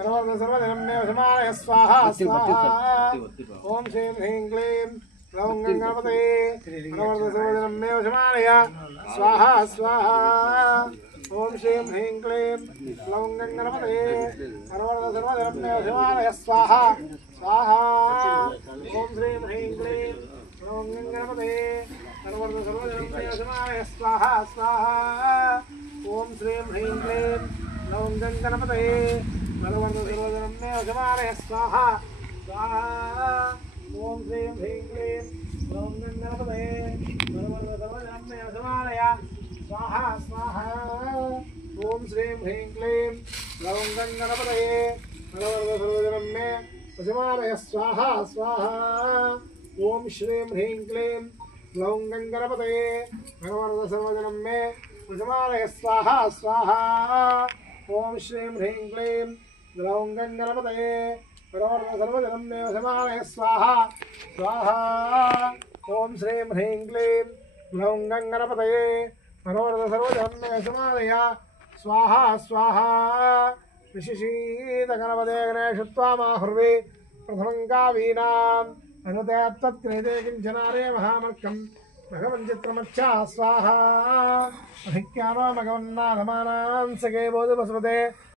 सर्वजनमेव स्वाहा स्वाहा ओम श्रीं ह्रीं क्लीं ग्लौं गणपतये सर्वजनमेव स्वाहा स्वाहा ओम श्रीं ह्रीं क्लीं ग्लौं गणपतये सर्वजनमेव स्वाहा स्वाहा ओम श्रीं ह्रीं क्लीं ग्लौं गणपतये सर्वजनमेव स्वाहा स्वाहा ओम श्रीं ह्रीं क्लीं ग्लौं गणपतये सर्वजनमेव स्वाहा स्वाहा ओम श्रीं ह्रीं क्लीं ग्लौं गणपतये सर्वजनमेव स्वाहा स्वाहा ओम श्रीं ह्रीं क्लीं ग्लौं गणपतये सर्वजनमेव स्वाहा स्वाहा ओम श्रीं ह्रीं क्लीं ग्लौं गणपतये सर्वजनमेव स्वाहा स्वाहा ओम श्रीं ह्रीं क्लीं ग्लौं गणपतये सर्वजनमेव स्वाहा स्वाहा ओम श्रीं ह्रीं क्लीं ग्लौं गणपतये सर्वजनमेव स्वाहा स्वाहा विशिषीतगणपते गणेशत्वामाहुर्वे प्रथमं कावीनाम् अनुते तत्क्रियते किञ्चनारे महामर्कम् भगवञ्चित्रमच्छा स्वाहा अभिज्ञानो भगवन्नाथमानां सखे बोधुपस्मते